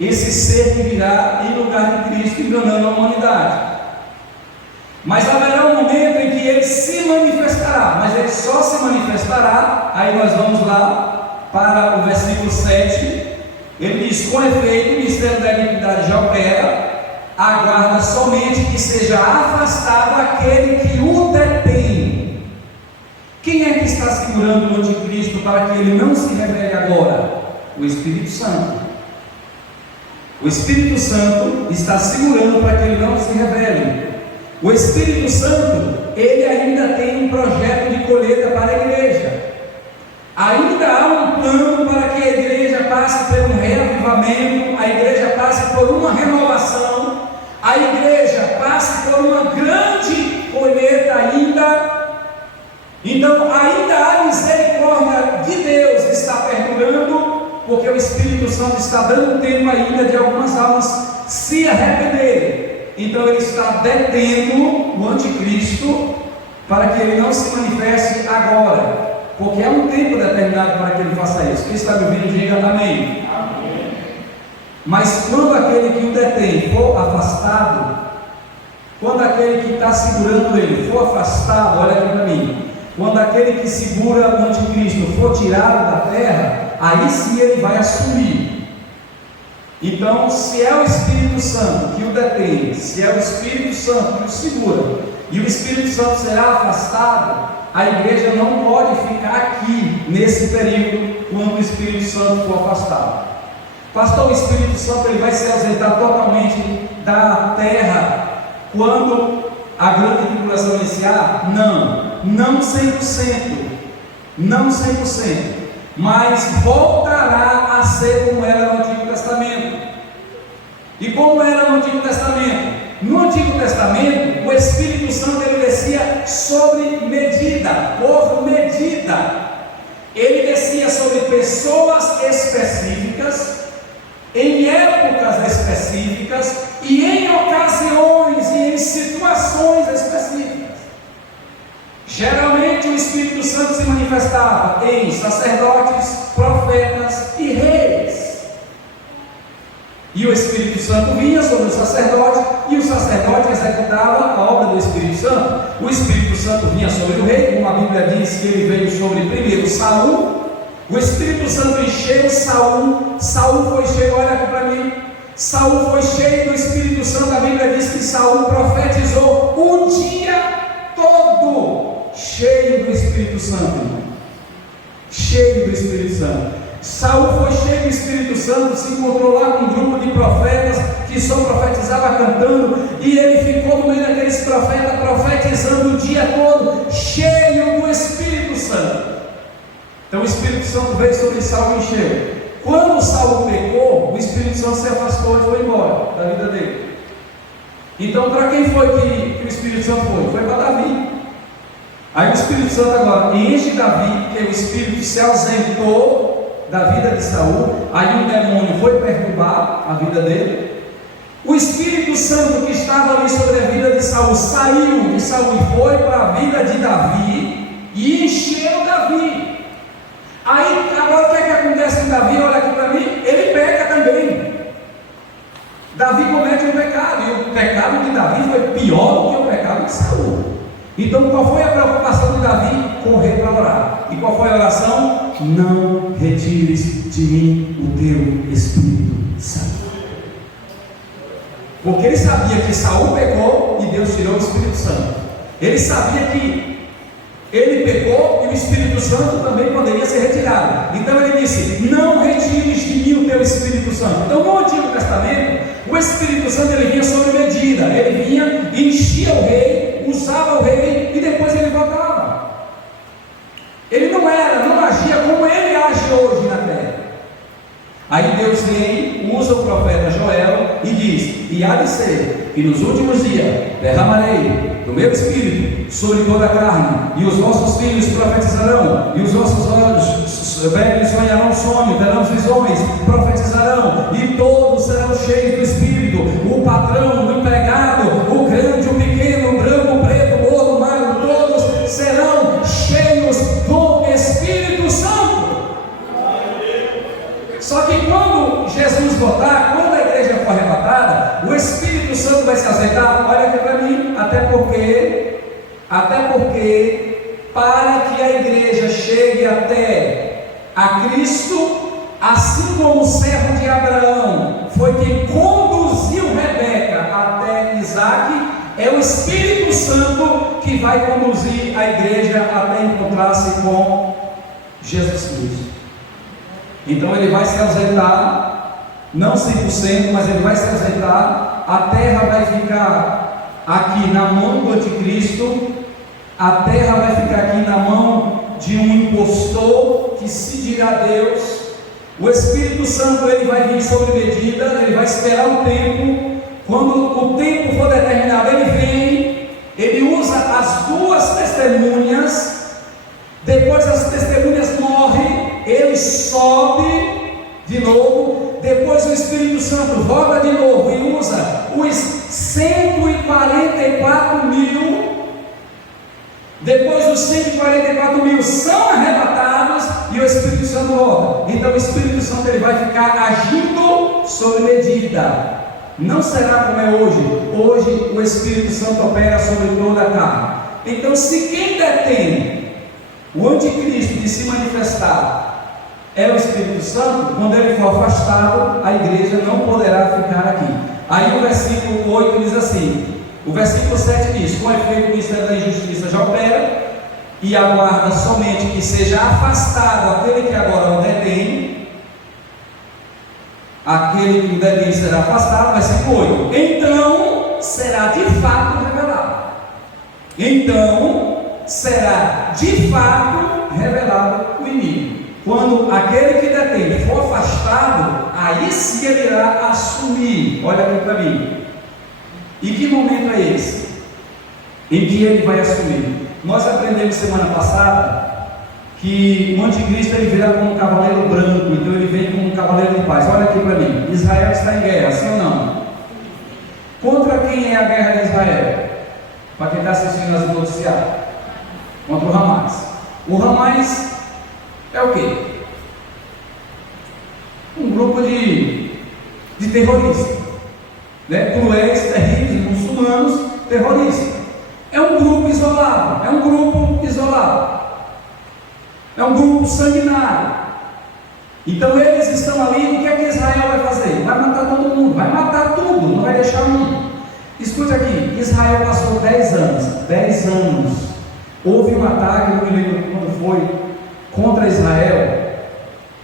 esse ser que virá em lugar de Cristo, enganando a humanidade. Mas haverá um momento em que ele se manifestará, mas ele só se manifestará. Aí nós vamos lá para o versículo 7. Ele diz: com efeito, o mistério da iniquidade já opera, aguarda somente que seja afastado aquele que o detém. Quem é que está segurando o anticristo para que ele não se revele agora? O Espírito Santo. O Espírito Santo está segurando para que ele não se revele. O Espírito Santo, ele ainda tem um projeto de colheita para a igreja. Ainda há um plano para que a igreja passe por um reavivamento, a igreja passe por uma renovação, a igreja passe por uma grande colheita ainda. Então ainda há misericórdia de Deus que está perdurando, porque o Espírito Santo está dando tempo ainda de algumas almas se arrependerem. Então ele está detendo o anticristo para que ele não se manifeste agora, porque há um tempo determinado para que ele faça isso. Quem está me ouvindo, diga amém. Amém. Mas quando aquele que o detém for afastado, quando aquele que está segurando ele for afastado, olha aqui para mim, quando aquele que segura o anticristo for tirado da terra, aí sim ele vai assumir. Então, se é o Espírito Santo que o detém, se é o Espírito Santo que o segura, e o Espírito Santo será afastado, a igreja não pode ficar aqui nesse período quando o Espírito Santo for afastado. Pastor, o Espírito Santo ele vai se ausentar totalmente da terra quando a grande tribulação iniciar? Não 100%, não 100%, mas voltará a ser como era no Antigo Testamento. E como era no Antigo Testamento? No Antigo Testamento, o Espírito Santo ele descia sobre medida, por medida. Ele descia sobre pessoas específicas, em épocas específicas e em ocasiões e em situações específicas. Geralmente o Espírito Santo se manifestava em sacerdotes, profetas e reis. E o Espírito Santo vinha sobre o sacerdote, e o sacerdote executava a obra do Espírito Santo. O Espírito Santo vinha sobre o rei, como a Bíblia diz que ele veio sobre primeiro Saul. O Espírito Santo encheu Saul. Saul foi cheio, olha aqui para mim. Saul foi cheio do Espírito Santo. A Bíblia diz que Saul profetizou o dia todo, cheio do Espírito Santo, irmão. Cheio do Espírito Santo. Saul foi cheio do Espírito Santo, se encontrou lá com um grupo de profetas que só profetizava cantando, e ele ficou no meio daqueles profetas profetizando o dia todo, cheio do Espírito Santo. Então o Espírito Santo veio sobre Saul e encheu. Quando Saul pecou, o Espírito Santo se afastou e foi embora da vida dele. Então para quem foi que o Espírito Santo foi? Foi para Davi. Aí o Espírito Santo agora enche Davi, porque o Espírito se ausentou da vida de Saul. Aí um demônio foi perturbar a vida dele. O Espírito Santo que estava ali sobre a vida de Saul saiu de Saul e foi para a vida de Davi e encheu Davi. Aí agora o que é que acontece com Davi? Olha aqui para mim, ele peca também. Davi comete um pecado, e o pecado de Davi foi pior do que o pecado de Saul. Então qual foi a preocupação de Davi? Correr para orar. E qual foi a oração? Não retires de mim o teu Espírito Santo. Porque ele sabia que Saul pecou e Deus tirou o Espírito Santo. Ele sabia que ele pecou e o Espírito Santo também poderia ser retirado. Então ele disse: não retires de mim o teu Espírito Santo. Então no Antigo Testamento, o Espírito Santo ele vinha sob medida. Ele vinha, enchia o rei, usava o rei e depois ele voltava. Ele não agia como ele age hoje na terra. Aí Deus vem, usa o profeta Joel e diz: e há de ser que nos últimos dias derramarei do meu Espírito sobre toda a carne, e os vossos filhos profetizarão, e os vossos olhos velhos sonharão sonho, terão visões, profetizarão, e todos serão cheios do Espírito. O patrão, o empregado, o grande, o pequeno, o branco, o preto, o gordo, o magro, todos serão cheios do Espírito Santo. Só que quando Jesus voltar, quando a igreja for arrebatada, o Espírito Santo vai se aceitar. Olha aqui para mim, até porque para que a igreja chegue até a Cristo, assim como o servo de Abraão foi quem conduziu Rebeca até Isaac, é o Espírito Santo que vai conduzir a igreja até encontrar-se com Jesus Cristo. Então ele vai se ausentar, não 100%, mas ele vai se ausentar. A terra vai ficar aqui na mão do anticristo, a terra vai ficar aqui na mão de um impostor que se dirá Deus. O Espírito Santo ele vai vir sob medida, ele vai esperar o tempo. Quando o tempo for determinado, ele vem, ele usa as duas testemunhas. Depois as testemunhas morrem, ele sobe de novo. Depois o Espírito Santo volta de novo e usa os 144 mil. Depois os 144 mil são arrebatados e o Espírito Santo volta. Então o Espírito Santo ele vai ficar agindo sob medida. Não será como é hoje. Hoje o Espírito Santo opera sobre toda a carne. Então se quem detém o anticristo de se manifestar é o Espírito Santo, quando ele for afastado, a igreja não poderá ficar aqui. Aí o versículo 8 diz assim, o versículo 7 diz: com efeito o ministério da injustiça já opera, e aguarda somente que seja afastado aquele que agora o detém. Aquele que o detém será afastado. Versículo 8: então será de fato revelado. Então será de fato revelado o inimigo. Quando aquele que detém for afastado, aí sim ele irá assumir. Olha aqui para mim. E que momento é esse? Em que ele vai assumir? Nós aprendemos semana passada que o anticristo ele virá como um cavaleiro branco, então ele vem como um cavaleiro de paz. Olha aqui para mim. Israel está em guerra, sim ou não? Contra quem é a guerra de Israel? Para quem está assistindo as noticiários, contra o Hamas. O Hamas é o quê? Um grupo de terroristas, né? Cruéis, terríveis, muçulmanos, terroristas. É um grupo isolado, é um grupo sanguinário. Então eles estão ali. O que é que Israel vai fazer? Vai matar todo mundo, vai matar tudo, não vai deixar um. Escute aqui, Israel passou 10 anos, houve um ataque, não me lembro quando foi, contra Israel,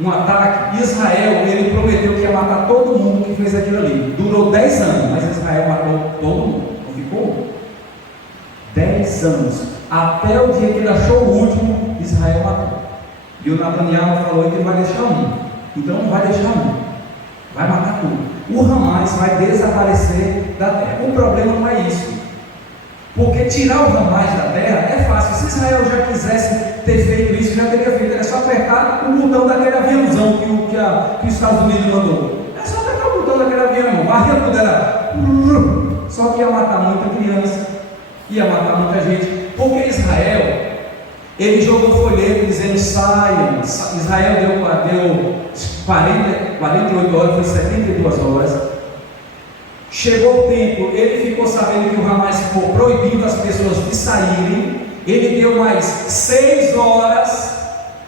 um ataque. Israel, ele prometeu que ia matar todo mundo que fez aquilo ali. Durou 10 anos, mas Israel matou todo mundo. Não ficou? 10 anos. Até o dia que ele achou o último, Israel matou. E o Netanyahu falou que ele vai deixar um. Então não vai deixar um. Vai matar tudo. O Hamas vai desaparecer da terra. O problema não é isso. Porque tirar o Hamas da terra é fácil. Se Israel já quisesse ter feito isso, já teria feito. Era só apertar o botão daquele aviãozão que os Estados Unidos mandou. É só apertar o botão daquele avião, irmão. Varria tudo, era. Só que ia matar muita criança, ia matar muita gente. Porque Israel, ele jogou folheto dizendo: saiam. Israel deu 48 horas, foi 72 horas. Chegou o tempo, ele ficou sabendo que o Hamas ficou proibindo as pessoas de saírem. Ele deu mais 6 horas,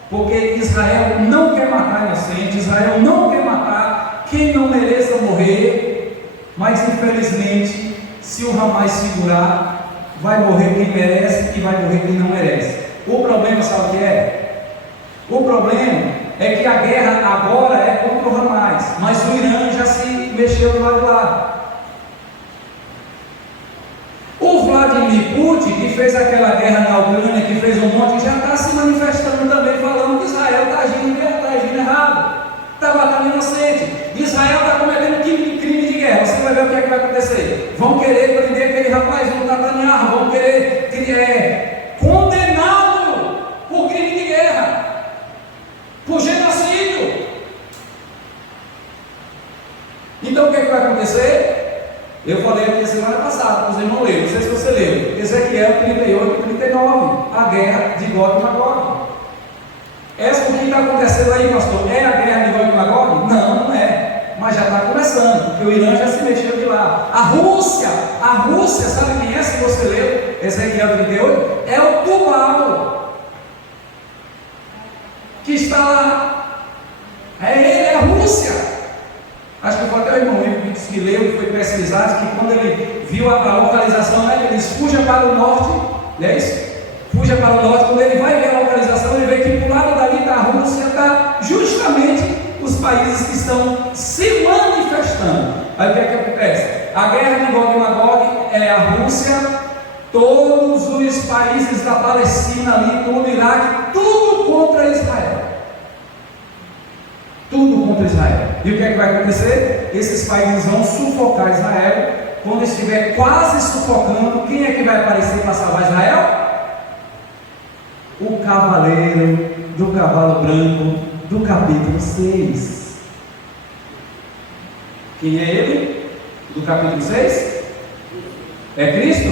porque Israel não quer matar inocente, Israel não quer matar quem não mereça morrer. Mas infelizmente, se o Hamas segurar, vai morrer quem merece e vai morrer quem não merece. O problema, sabe o que é? O problema é que a guerra agora é contra o Hamas, mas o Irã já se mexeu do lado de lá. O Vladimir Putin, que fez aquela guerra na Ucrânia, que fez um monte, já está se manifestando também, falando que Israel está agindo errado, está matando inocente. Israel está cometendo crime de guerra. Você vai ver o que é que vai acontecer. Vão querer prender aquele rapaz, o Netanyahu, vão querer condená-lo por crime de guerra, por genocídio. Então o que é que vai acontecer? Eu falei aqui a semana passada para os irmãos lerem, não sei se você leu, Ezequiel 38 e 39, a guerra de Gog e Magog. O que está acontecendo aí, pastor? É a guerra de Gog e Magog? Não, não é, mas já está começando, porque o Irã já se mexeu de lá. A Rússia, sabe quem é, se você leu Ezequiel 38? É o Tubal, que está lá, é ele, é a Rússia. Acho que foi até o irmão que leu e foi pesquisar, que quando ele viu a localização, ele diz: fuja para o norte, não é isso? Fuja para o norte. Quando ele vai ver a localização, ele vê que para o lado dali da Rússia está justamente os países que estão se manifestando. Aí o que é que acontece? A guerra de Gog e Magog é a Rússia, todos os países da Palestina ali, todo o Iraque, tudo contra Israel. Tudo contra Israel. E o que é que vai acontecer? Esses países vão sufocar Israel. Quando estiver quase sufocando, quem é que vai aparecer para salvar Israel? O cavaleiro do cavalo branco do capítulo 6. Quem é ele? Do capítulo 6? É Cristo?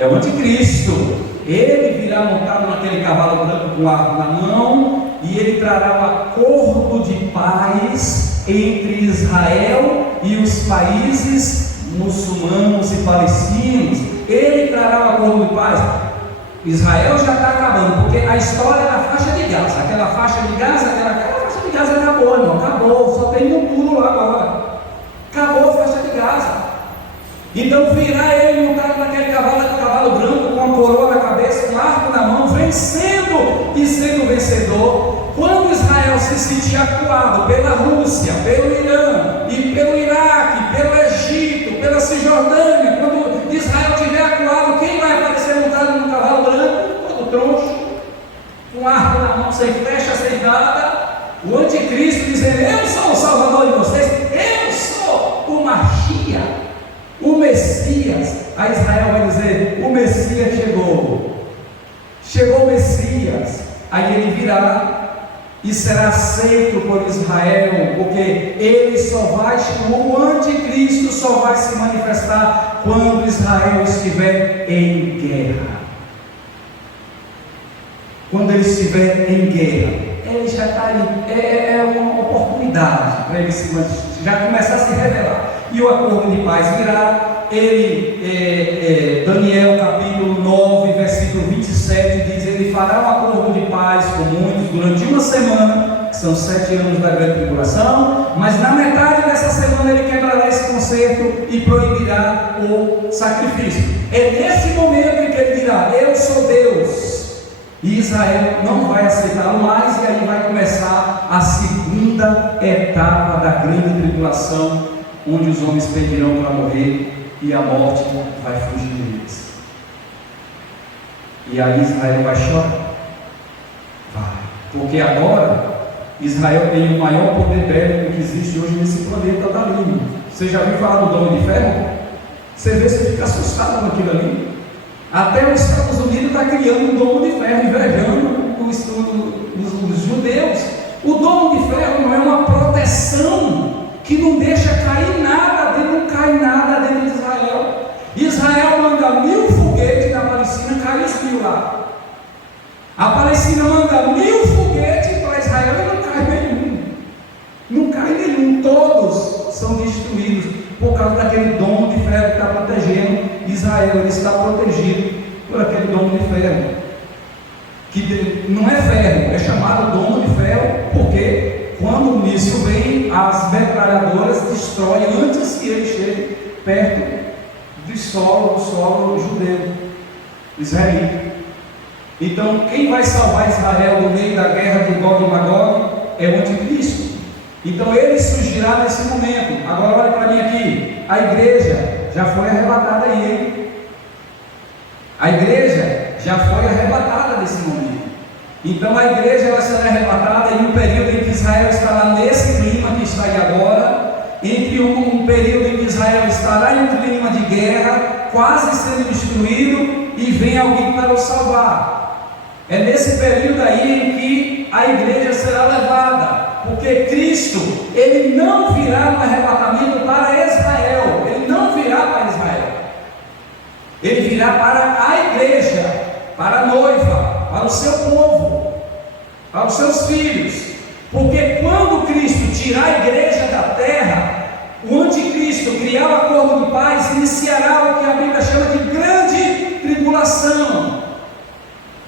É o anticristo. Ele virá montado naquele cavalo branco com arco na mão, e ele trará um acordo de paz entre Israel e os países muçulmanos e palestinos. Ele trará um acordo de paz. Israel já está acabando, porque a história da faixa de Gaza, aquela faixa de Gaza acabou, irmão, acabou, só tem um muro lá agora. Acabou a faixa de Gaza. Então virá ele montado naquele cavalo branco, com a coroa na cabeça, com arco na mão, vencendo e sendo vencedor. Quando Israel se sentir acuado pela Rússia, pelo Irã, e pelo Iraque, pelo Egito, pela Cisjordânia, quando Israel estiver acuado, quem vai aparecer montado no cavalo branco? Todo troncho, com arco na mão, sem flecha, sem nada. O anticristo dizendo: eu sou o salvador de vocês, eu sou o Mashiach, o Messias. A Israel vai dizer: o Messias chegou o Messias. Aí ele virá e será aceito por Israel, porque ele o anticristo só vai se manifestar quando Israel estiver em guerra. Quando ele estiver em guerra, ele já está aí, é uma oportunidade para ele já começar a se revelar. E o acordo de paz virá. Daniel capítulo 9, versículo 27 diz: ele fará um acordo de paz com muitos durante uma semana, que são 7 anos da grande tribulação, mas na metade dessa semana ele quebrará esse concerto e proibirá o sacrifício. É nesse momento em que ele dirá: eu sou Deus, e Israel não vai aceitá-lo mais, e aí vai começar a segunda etapa da grande tribulação, onde os homens pedirão para morrer e a morte vai fugir deles. E aí Israel vai chorar. Vai. Porque agora Israel tem o maior poder bélico que existe hoje nesse planeta maligno. Você já ouviu falar do Domo de Ferro? Você vê, você fica assustado com aquilo ali. Até os Estados Unidos está criando um Domo de Ferro, invejando os judeus. O Domo de Ferro não é uma proteção que não deixa cair nada, não cai nada dentro de Israel. Israel manda 1000 foguetes na Palestina, cai os 1000 lá. A Palestina manda 1000 foguetes para Israel e não cai nenhum. Não cai nenhum, todos são destruídos por causa daquele domo de ferro que está protegendo Israel. Ele está protegido por aquele domo de ferro, que não é ferro, é chamado domo de ferro, porque quando o míssil vem, as metralhadoras destroem antes que ele chegue perto do solo judeu, israelita. Então, quem vai salvar Israel do meio da guerra de Gog e Magog é o anticristo. Então, ele surgirá nesse momento. Agora, olha para mim aqui. A igreja já foi arrebatada aí, hein? A igreja já foi arrebatada nesse momento. Então, a igreja vai ser arrebatada em um período em que Israel estará nesse clima que está aí agora, entre um período em que Israel estará em um clima de guerra, quase sendo destruído, e vem alguém para o salvar. É nesse período aí em que a igreja será levada, porque Cristo, ele não virá no arrebatamento para Israel, ele não virá para Israel, ele virá para a igreja, para a noiva, para o seu povo, para os seus filhos. Porque quando Cristo tirar a igreja da terra, o anticristo criar o acordo de paz, iniciará o que a Bíblia chama de grande tribulação.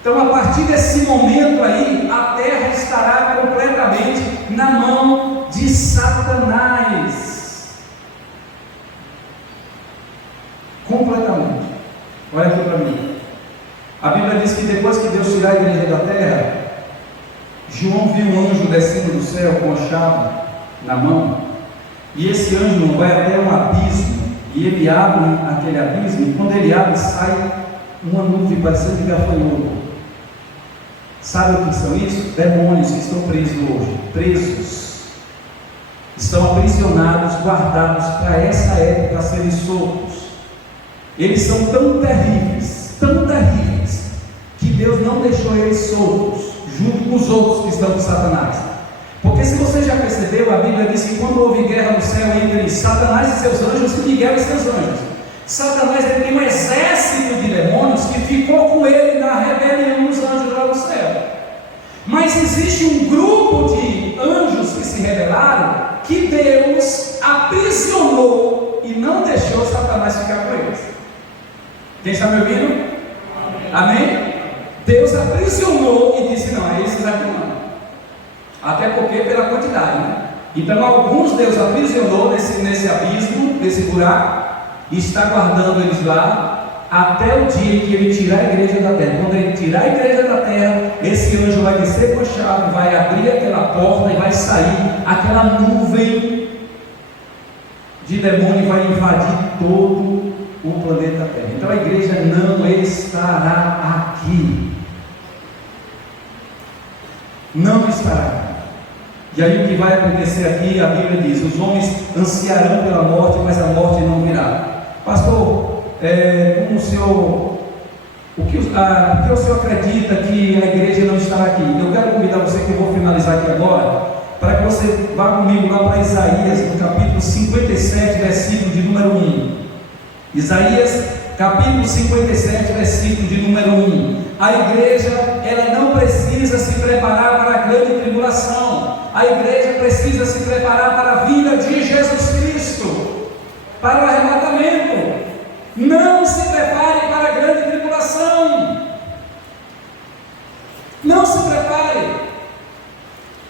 Então, a partir desse momento aí, a terra estará completamente na mão de Satanás. Completamente. Olha aqui para mim. A Bíblia diz que depois que Deus tirar a igreja da terra, João viu um anjo descendo do céu com a chave na mão, e esse anjo vai até um abismo, e ele abre aquele abismo, e quando ele abre, sai uma nuvem parecendo de gafanhoto. Sabe o que são isso? Demônios que estão presos hoje, presos, estão aprisionados, guardados para essa época serem soltos. Eles são tão terríveis, que Deus não deixou eles soltos, junto com os outros que estão com Satanás. Porque se você já percebeu, a Bíblia diz que quando houve guerra no céu entre Satanás e seus anjos, e Miguel e seus anjos, Satanás ele tem um exército de demônios que ficou com ele na rebelião dos anjos lá no céu. Mas existe um grupo de anjos que se rebelaram, que Deus aprisionou e não deixou Satanás ficar com eles. Quem está me ouvindo? Amém? Deus aprisionou e disse: não, é esses aqui não. Até porque pela quantidade, né? Então alguns Deus aprisionou nesse abismo, nesse buraco, e está guardando eles lá até o dia em que ele tirar a igreja da terra. Quando ele tirar a igreja da terra, esse anjo vai descer com a chave, vai abrir aquela porta e vai sair aquela nuvem de demônio e vai invadir todo o planeta Terra. Então a igreja não estará aqui. Não estará aqui. E aí o que vai acontecer aqui, a Bíblia diz: os homens ansiarão pela morte, mas a morte não virá. Pastor, como o senhor, o que o senhor acredita que a igreja não estará aqui? Eu quero convidar você, que eu vou finalizar aqui agora, para que você vá comigo lá para Isaías, no capítulo 57, versículo de número 1. Isaías, capítulo 57, versículo de número 1. A igreja, ela não precisa se preparar para a grande tribulação. A igreja precisa se preparar para a vinda de Jesus Cristo, para o arrebatamento. Não se prepare para a grande tribulação. Não se prepare.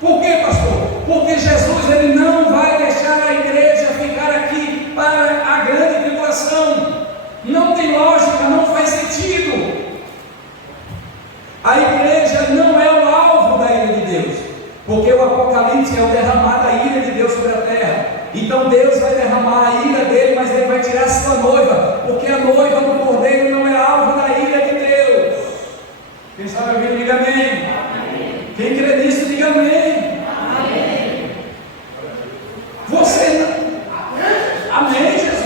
Por quê, pastor? Porque Jesus, ele não vai deixar a igreja ficar aqui para a grande tribulação. Não tem lógica, não faz sentido. A igreja não é o alvo da ira de Deus, porque o Apocalipse Apocalipse, é o derramar da ira de Deus sobre a terra. Então Deus vai derramar a ira dele, mas ele vai tirar a sua noiva, porque a noiva do Cordeiro não é alvo da ira de Deus. Quem sabe ouvir, diga amém. Amém. Quem crê nisso, diga amém. Amém. Você não... Amém, Jesus.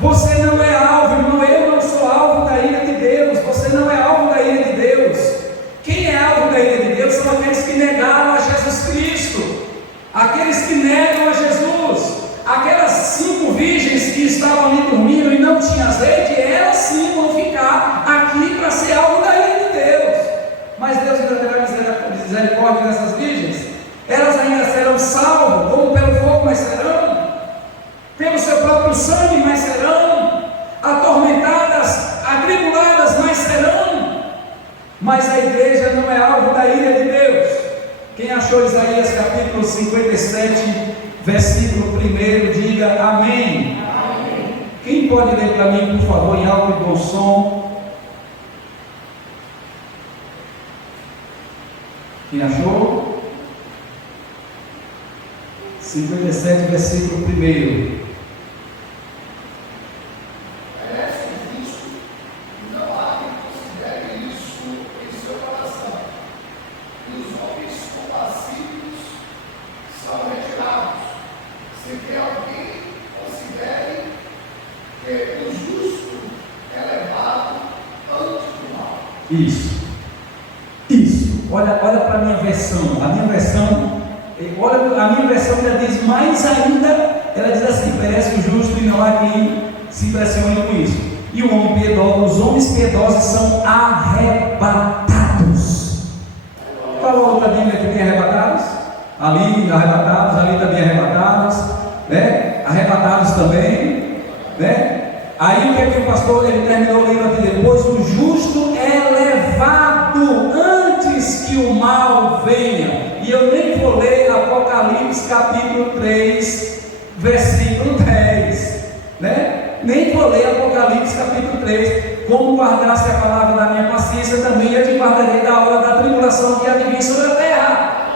Você não é alvo, eu não sou alvo da ira de Deus. Você não é alvo da ira de Deus. Quem é alvo da ira de Deus são aqueles que negaram a Jesus Cristo, aqueles que negam a Jesus. Aquelas 5 virgens que estavam ali dormindo e não tinham azeite, elas sim vão ficar aqui para ser alvo da ira de Deus. Mas Deus ainda terá misericórdia dessas virgens. Elas ainda serão salvas, como pelo fogo, mas serão, pelo seu próprio sangue, mas serão atormentadas, atribuladas, mas serão. Mas a igreja não é alvo da ira de Deus. Quem achou Isaías capítulo 57, versículo 1, diga amém. Amém. Quem pode ler para mim, por favor, em alto e bom som? Quem achou? 57, versículo 1. Isso. Olha para a minha versão. A minha versão ainda diz mais ainda. Ela diz assim: perece o justo e não há quem se impressione com isso. E o homem piedoso, os homens piedosos são arrebatados. Qual a outra Bíblia que tem arrebatados? Ali arrebatados, ali também arrebatados, né? Arrebatados também, né? Aí o que é que o pastor ele terminou lendo aqui depois? O justo é levado antes que o mal venha. E eu nem vou ler Apocalipse capítulo 3, versículo 10, né? Nem vou ler Apocalipse capítulo 3. Como guardasse a palavra da minha paciência, também eu te guardarei da hora da tribulação que há de vir sobre a terra.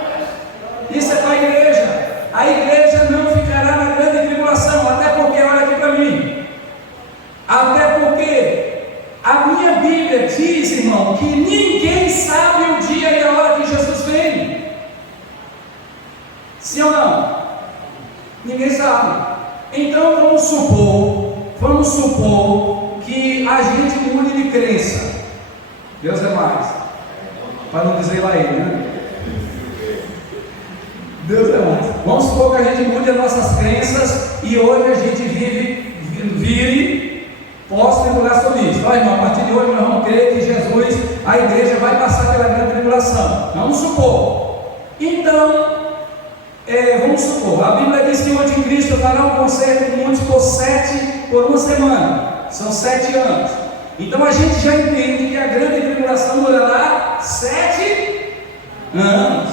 Isso é para a igreja. A igreja não ficará na grande tribulação, até porque, olha aqui para mim. Até porque a minha Bíblia diz, irmão, que ninguém sabe o dia e a hora que Jesus vem. Sim ou não? Ninguém sabe. Então vamos supor que a gente mude de crença. Deus é mais. Para não dizer lá ele, né? Deus é mais. Vamos supor que a gente mude as nossas crenças e hoje a gente vire pós-tribulacionista. Olha, irmão, a partir de hoje nós vamos crer que Jesus, a igreja vai passar pela grande tribulação. Vamos supor. Então, vamos supor, a Bíblia diz que o anticristo fará um concerto com muitos por uma semana. São 7 anos. Então a gente já entende que a grande tribulação durará 7 anos.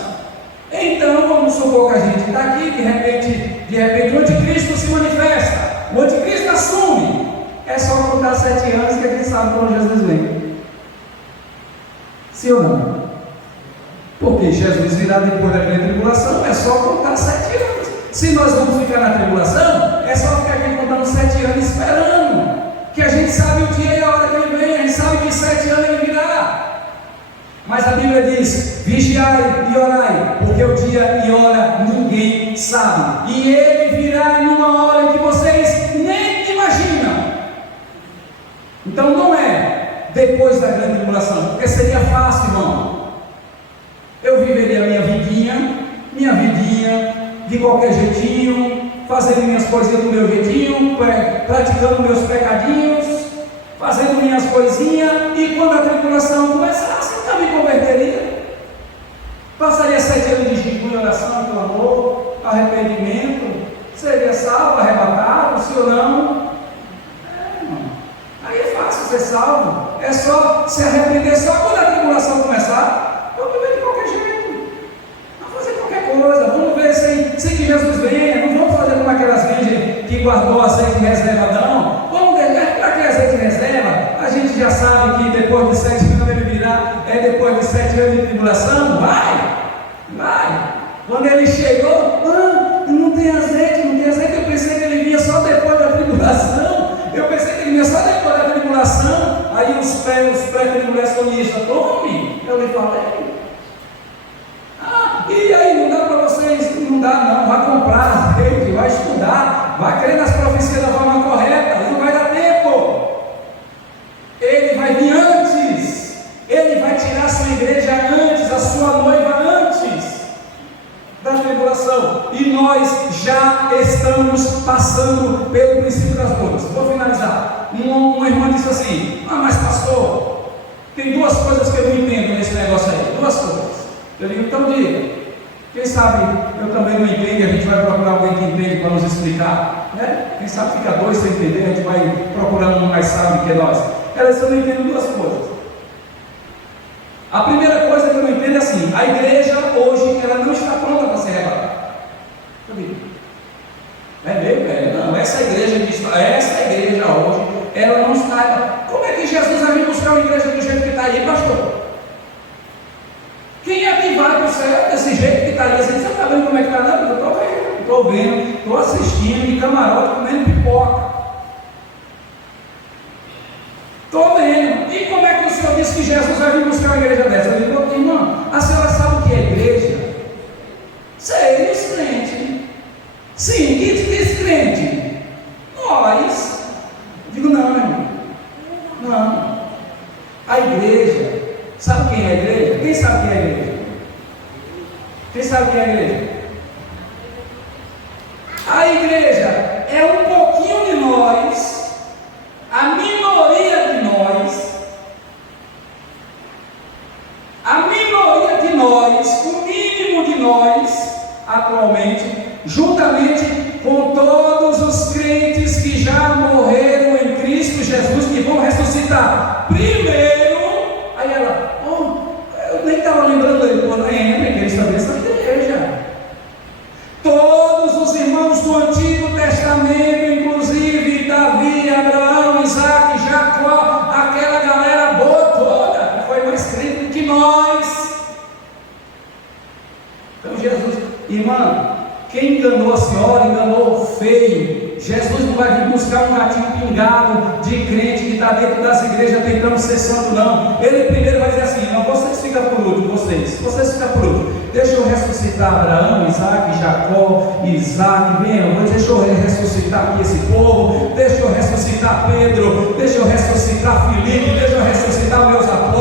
Então vamos supor que a gente está aqui, de repente o anticristo se manifesta, o anticristo assume. É só contar 7 anos que a gente sabe quando Jesus vem. Sim ou não? Porque Jesus virá depois da grande tribulação, é só contar 7 anos. Se nós vamos ficar na tribulação, é só ficar aqui contando 7 anos esperando. Que a gente sabe o dia e a hora que ele vem, a gente sabe que 7 anos ele virá. Mas a Bíblia diz: vigiai e orai, porque o dia e hora ninguém sabe. E ele virá em uma hora em que vocês nem imaginam. Então não é depois da grande tribulação, porque seria fácil, irmão. Eu viveria a minha vidinha, de qualquer jeitinho, fazendo minhas coisinhas do meu jeitinho, praticando meus pecadinhos, fazendo minhas coisinhas, e quando a tribulação começasse, eu me converteria. Passaria 7 anos de jejum, oração, clamor, arrependimento, seria salvo, arrebatado, sim ou não? Aí é fácil ser salvo, é só se arrepender só quando a tribulação começar. Vamos viver de qualquer jeito, vamos fazer qualquer coisa, vamos ver sem que Jesus venha, não vamos fazer como aquelas virgens que guardou azeite em reserva, não. Vamos ver, para que azeite em reserva? A gente já sabe que depois de 7 anos ele virá, depois de 7 anos de tribulação, vai. chegou, não tem azeite, não tem azeite. Eu pensei que ele vinha só depois da tribulação. Eu pensei que ele vinha só depois da tribulação. Aí os pré-tribulacionistas, tome, eu lhe falei. E aí, não dá para vocês? Não dá não, vai comprar azeite, vai estudar, vai crer nas profecias da forma correta, não vai dar tempo. Ele vai vir antes, ele vai tirar a sua igreja antes, a sua noiva antes da tribulação. E nós já estamos passando pelo princípio das dores. Vou finalizar. Um irmão disse assim: mas pastor, tem duas coisas que eu não entendo nesse negócio aí. Duas coisas. Eu digo, então diga. Quem sabe eu também não entendo, a gente vai procurar alguém que entende para nos explicar, né? Quem sabe fica dois sem entender, a gente vai procurando um mais sábio que nós. Ela disse: eu não entendo duas coisas. A primeira coisa que eu não entendo é assim: a igreja hoje, ela não está pronta para ser arrebatada. Eu digo, é mesmo? Não, essa igreja hoje, ela não está. Como é que Jesus vai vir buscar uma igreja do jeito que está aí, pastor? Quem é que vai para o céu desse jeito que está aí? Você está vendo como é que está? Não, eu estou vendo, estou assistindo de camarote, comendo pipoca. Estou vendo. E como é que o senhor disse que Jesus vai vir buscar uma igreja dessa? Eu digo, irmão, a senhora sabe o que é igreja? Sei, os crentes. Sim, que crente? Nós. Eu digo, não, meu irmão. Não. A igreja. Sabe quem é a igreja? Quem sabe quem é a igreja? Quem sabe quem é a igreja? A igreja é um pouquinho de nós, a minoria de nós, o mínimo de nós, atualmente, juntamente com todos os crentes que já morreram em Cristo Jesus, que vão ressuscitar primeiro. Aí ela, eu nem estava lembrando dele, lembra que eles também são igreja. Todos os irmãos do Antigo Testamento, inclusive Davi, Abraão, Isaac, Jacó, aquela galera boa toda, que foi mais crente que nós. Então Jesus, irmã, quem enganou a senhora, enganou feio. Jesus não vai vir buscar um gatinho pingado de crente que está dentro das igrejas tentando ser santo, não. Ele primeiro vai dizer assim: não, vocês ficam por último, vocês ficam por último. Deixa eu ressuscitar Abraão, Isaac, Jacó, Isaac, deixa eu ressuscitar aqui esse povo, deixa eu ressuscitar Pedro, deixa eu ressuscitar Filipe, deixa eu ressuscitar meus apóstolos.